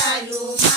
trabalho.